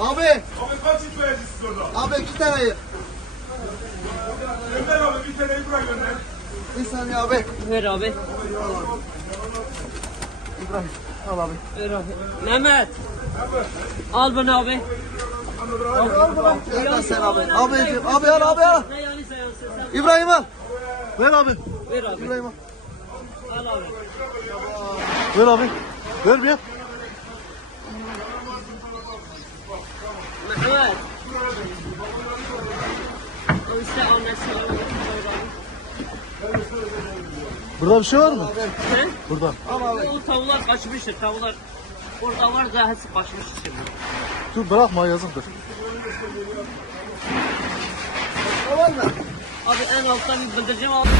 Abi. Abi kaç itfaiyecisiz orada? Abi 2 taneyi. Gönder abi bir taneyi buraya gönder. Bir saniye abi. Ver abi. İbrahim. Al abi. Ver abi. Mehmet. Al bunu abi. Ver sen abi. Abi al abi al. Ne yani sen İbrahim al. Ver abi. Ver abi. İbrahim al. Al abi. Ver abi. Ver bir. Mehmet. O işte annesi var. Burada bir şey var mı? He? Burada. O tavuklar kaçmıştır. Tavuklar orada var da hepsi kaçmış şimdi. Dur bırakma yazıktır. Abi en alttan bir bıldırcım aldım.